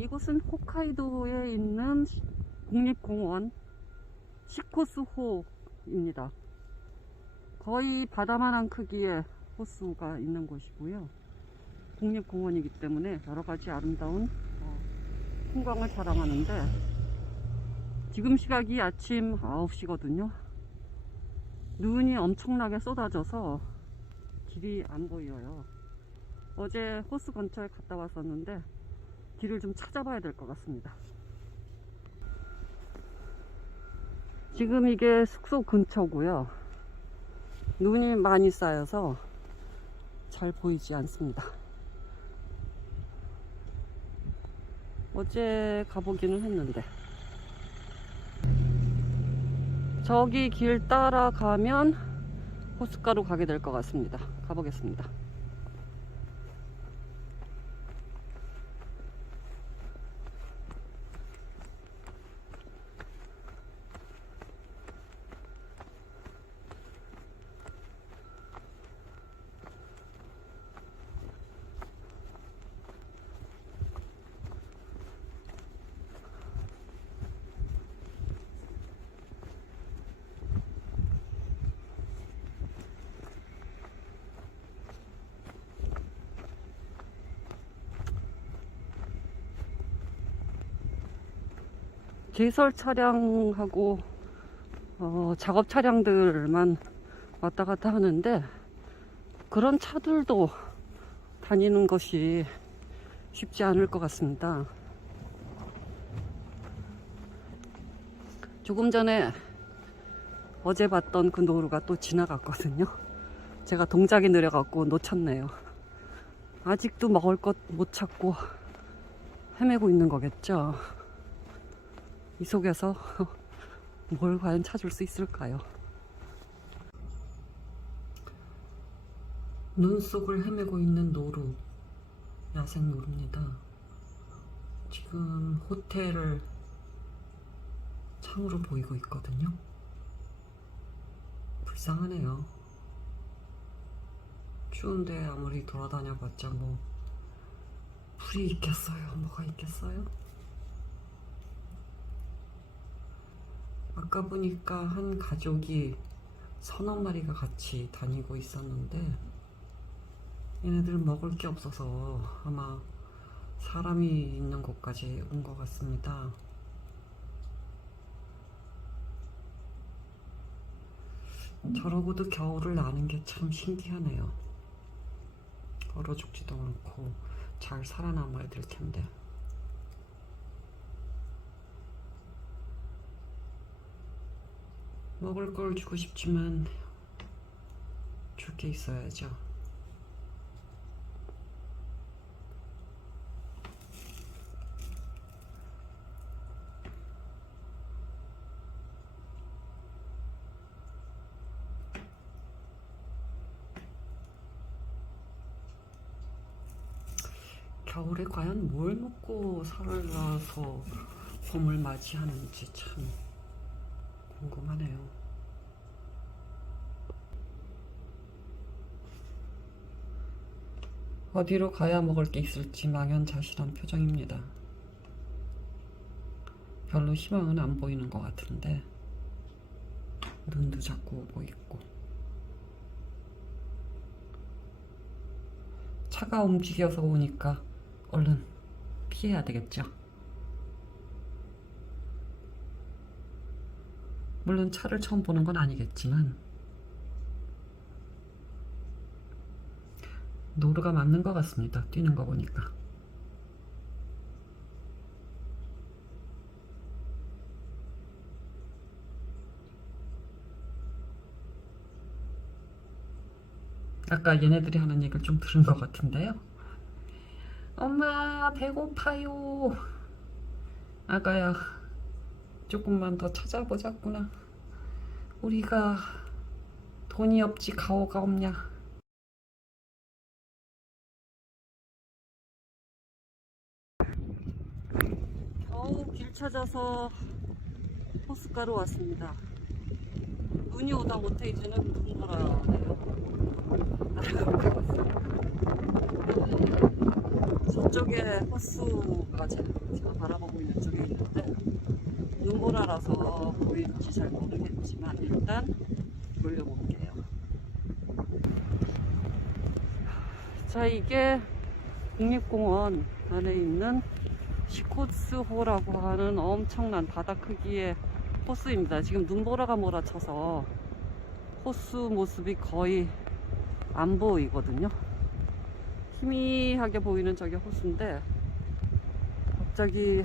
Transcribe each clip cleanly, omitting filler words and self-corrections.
이곳은 홋카이도에 있는 국립공원 시코스호입니다. 거의 바다만한 크기의 호수가 있는 곳이고요. 국립공원이기 때문에 여러가지 아름다운 풍광을 자랑하는데, 지금 시각이 아침 9시거든요 눈이 엄청나게 쏟아져서 길이 안 보여요. 어제 호수 근처에 갔다 왔었는데 길을 좀 찾아봐야 될 것 같습니다. 지금 이게 숙소 근처고요. 눈이 많이 쌓여서 잘 보이지 않습니다. 어제 가보기는 했는데, 저기 길 따라가면 호숫가로 가게 될 것 같습니다. 가보겠습니다. 제설 차량하고 작업 차량들만 왔다 갔다 하는데, 그런 차들도 다니는 것이 쉽지 않을 것 같습니다. 조금 전에 어제 봤던 그 노루가 또 지나갔거든요. 제가 동작이 느려갖고 놓쳤네요. 아직도 먹을 것 못 찾고 헤매고 있는 거겠죠. 이 속에서 뭘 과연 찾을 수 있을까요? 눈 속을 헤매고 있는 노루, 야생 노루입니다. 지금 호텔을 창으로 보이고 있거든요. 불쌍하네요. 추운데 아무리 돌아다녀봤자 뭐 풀이 있겠어요? 뭐가 있겠어요? 아까 보니까 한 가족이 서너 마리가 같이 다니고 있었는데, 얘네들 먹을 게 없어서 아마 사람이 있는 곳까지 온 것 같습니다. 저러고도 겨울을 나는 게 참 신기하네요. 얼어 죽지도 않고 잘 살아남아야 될 텐데. 먹을 걸 주고 싶지만 줄 게 있어야죠. 겨울에 과연 뭘 먹고 살아서 봄을 맞이하는지 참 궁금하네요. 어디로 가야 먹을 게 있을지 망연자실한 표정입니다. 별로 희망은 안 보이는 것 같은데, 눈도 자꾸 오고 있고. 차가 움직여서 오니까 얼른 피해야 되겠죠. 물론 차를 처음 보는 건 아니겠지만 노루가 맞는 것 같습니다. 뛰는 거 보니까. 아까 얘네들이 하는 얘기를 좀 들은 것 같은데요. 엄마 배고파요. 아가야, 조금만 더 찾아보자꾸나. 우리가 돈이 없지 가오가 없냐. 겨우 길 찾아서 호숫가로 왔습니다. 눈이 오다 못해 이제는 눈보라네요. 날아가고 있어요. 저쪽에 호수가 제가 바라보고 있는 쪽에 있는데 눈보라라서 보일지 잘 모르겠지만 일단 돌려볼게요. 자, 이게 국립공원 안에 있는 시코츠호라고 하는 엄청난 바다 크기의 호수입니다. 지금 눈보라가 몰아쳐서 호수 모습이 거의 안 보이거든요. 희미하게 보이는 저게 호수인데 갑자기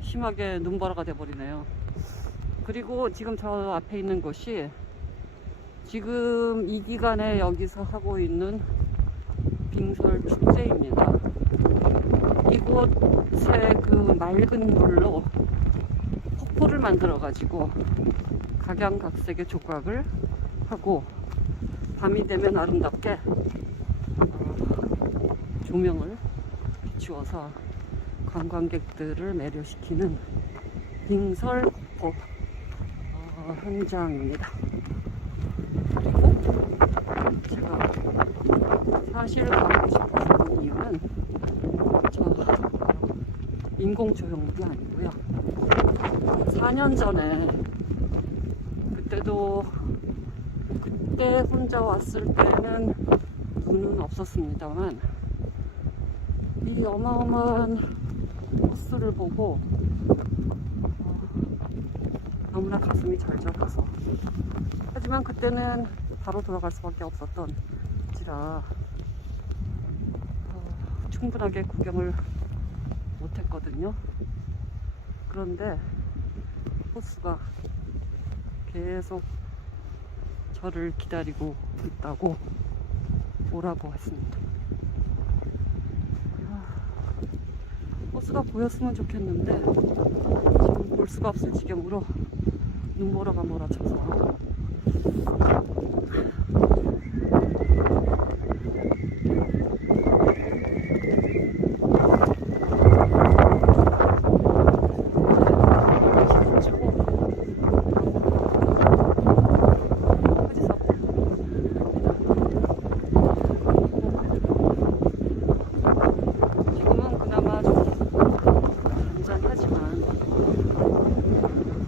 심하게 눈보라가 돼버리네요. 그리고 지금 저 앞에 있는 곳이 지금 이 기간에 여기서 하고 있는 빙설 축제입니다. 이곳에 그 맑은 물로 폭포를 만들어 가지고 각양각색의 조각을 하고 밤이 되면 아름답게 조명을 비추어서 관광객들을 매료시키는 빙설 폭포 현장입니다. 그리고 제가 사실 가고 싶었던 이유는 저 인공 조형물이 아니고요. 4년 전에 그때 혼자 왔을 때는 눈은 없었습니다만 이 어마어마한 호수를 보고 너무나 가슴이 절절해서, 하지만 그때는 바로 돌아갈 수밖에 없었던지라 충분하게 구경을 못했거든요. 그런데 호수가 계속 저를 기다리고 있다고 오라고 했습니다. 호수가 보였으면 좋겠는데 지금 볼 수가 없을 지경으로 눈보라가 몰아쳐서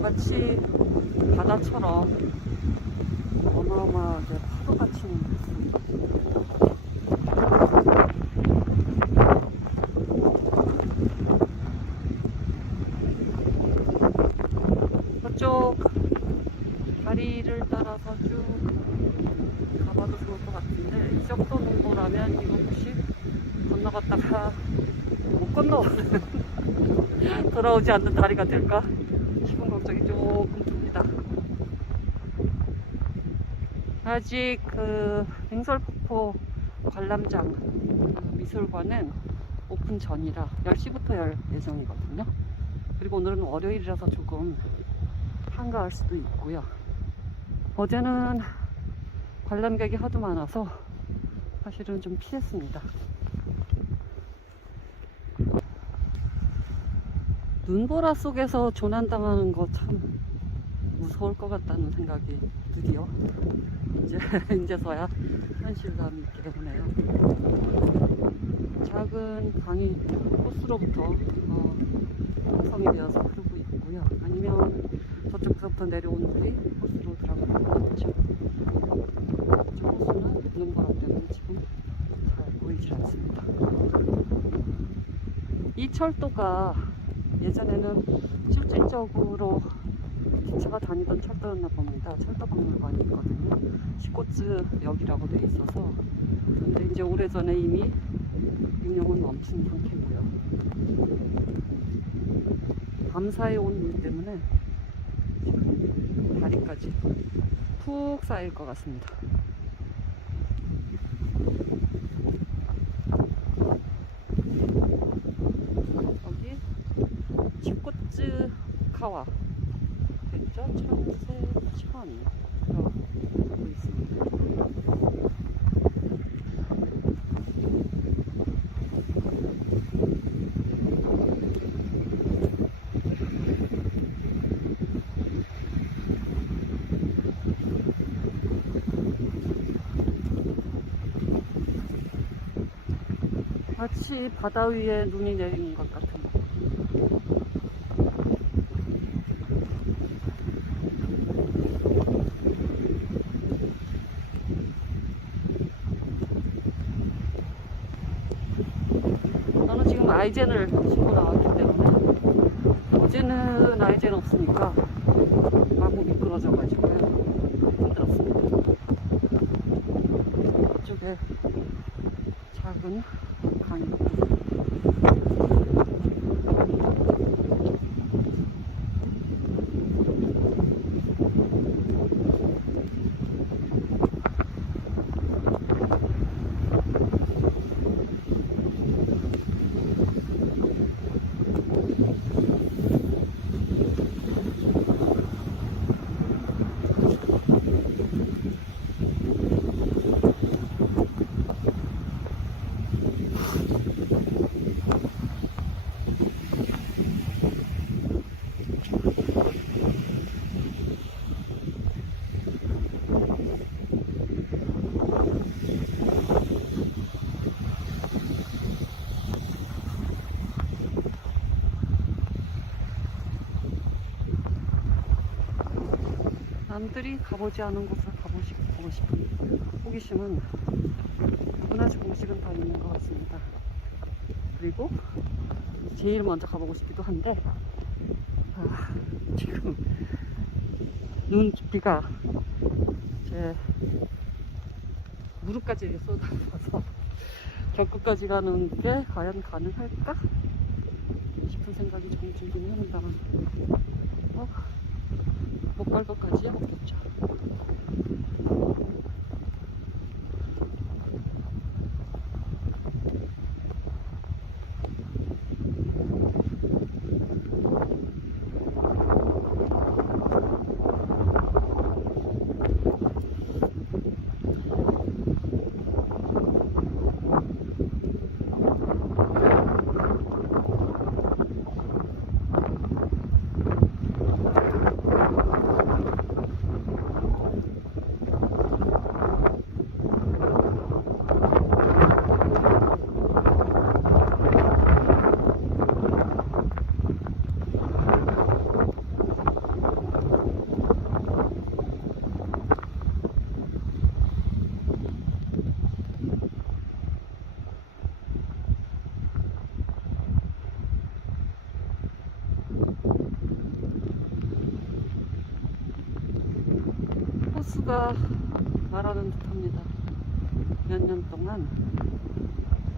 마치 바다처럼 어마어마하게 파도가 치는 모습. 저쪽 다리를 따라서 쭉 가봐도 좋을 것 같은데 이 정도 정도라면 이거 혹시 건너갔다가 못 건너오는 돌아오지 않는 다리가 될까 싶은 걱정이 조금 듭니다. 아직 그 빙설폭포 관람장 미술관은 오픈 전이라 10시부터 열 예정이거든요. 그리고 오늘은 월요일이라서 조금 한가할 수도 있고요. 어제는 관람객이 하도 많아서 사실은 좀 피했습니다. 눈보라 속에서 조난당하는 거 참 무서울 것 같다는 생각이 드디어 이제서야 현실감이 있게 오네요. 작은 강이 호수로부터 형성이 되어서 흐르고 있고요. 아니면 저쪽서부터 내려온 물이 호수로 들어가는 거겠죠. 저쪽 호수는 눈보라 때문에 지금 잘 보이질 않습니다. 이 철도가 예전에는 실질적으로 기차가 다니던 철도였나 봅니다. 철도박물관이 있거든요. 시코츠역이라고 돼 있어서. 근데 이제 오래전에 이미 운영은 멈춘 상태고요. 밤사이 온 물 때문에 지금 다리까지 푹 쌓일 것 같습니다. 여기 시코츠카와 됐죠? 천세천이라고 하고 있습니다. 마치 마치 바다 위에 눈이 내리는 것 같은. 나는 지금 아이젠을 신고 나왔기 때문에, 어제는 아이젠 없으니까 너무 미끄러져가지고 힘들었습니다. 이쪽에 작은 강이. 남들이 가보지 않은 곳을 가보고 싶은 호기심은 누구나 조금씩은 다 있는 것 같습니다. 그리고 제일 먼저 가보고 싶기도 한데, 지금 비가 제 무릎까지 쏟아져서 저 끝까지 가는 게 과연 가능할까 싶은 생각이 좀 들긴 합니다만, 못 갈 것까지야 없겠죠. 호수가 말하는 듯합니다. 몇 년 동안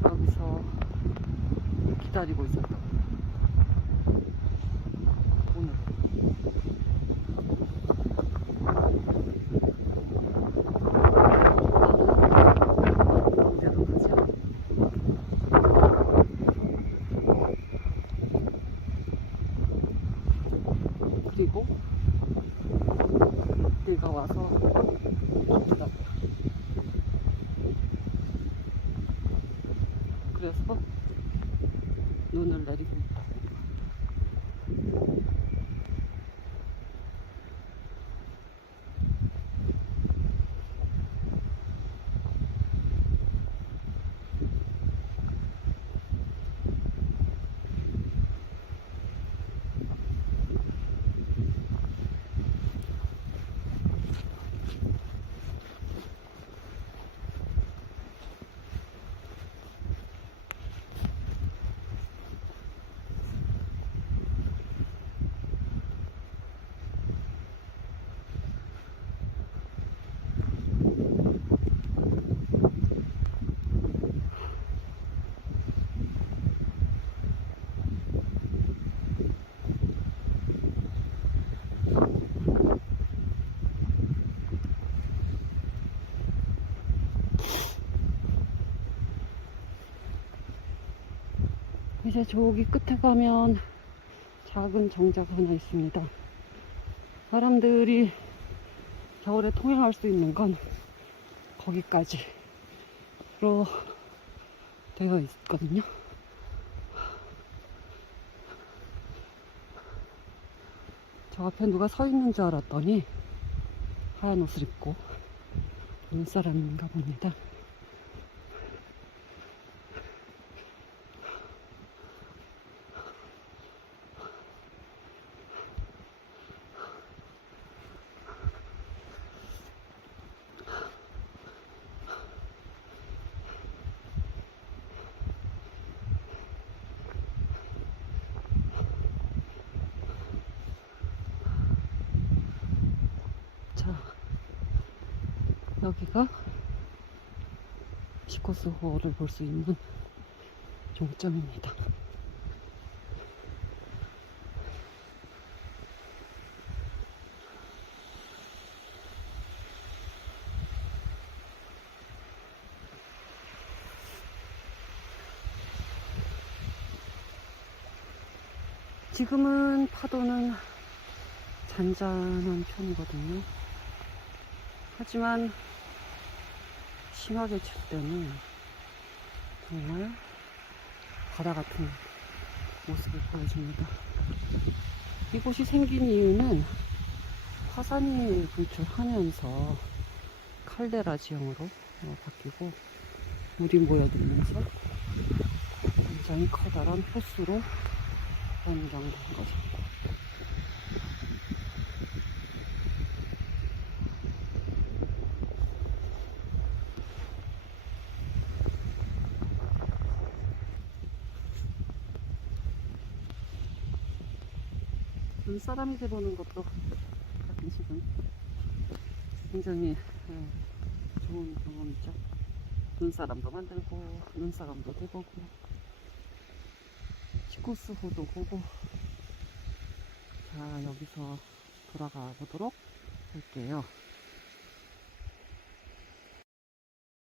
여기서 기다리고 있었다고. 오늘 언제로 가죠? 그리고 비가 와서 좋더라고요. 그래서 눈을 내리고 있다. 이제 저기 끝에 가면 작은 정자가 하나 있습니다. 사람들이 겨울에 통행할 수 있는 건 거기까지로 되어 있거든요. 저 앞에 누가 서 있는 줄 알았더니 하얀 옷을 입고 눈사람인가 봅니다. 여기가 시코스호를 볼 수 있는 종점입니다. 지금은 파도는 잔잔한 편이거든요. 하지만 심하게 칠 때는 정말 바다 같은 모습을 보여줍니다. 이곳이 생긴 이유는 화산이 분출하면서 칼데라 지형으로 바뀌고 물이 모여들면서 굉장히 커다란 호수로 변경된 거죠. 눈사람이 돼보는 것도 가끔씩은 굉장히 좋은 경험이죠. 눈사람도 만들고 눈사람도 돼보고 시코스호도 보고. 자, 여기서 돌아가 보도록 할게요.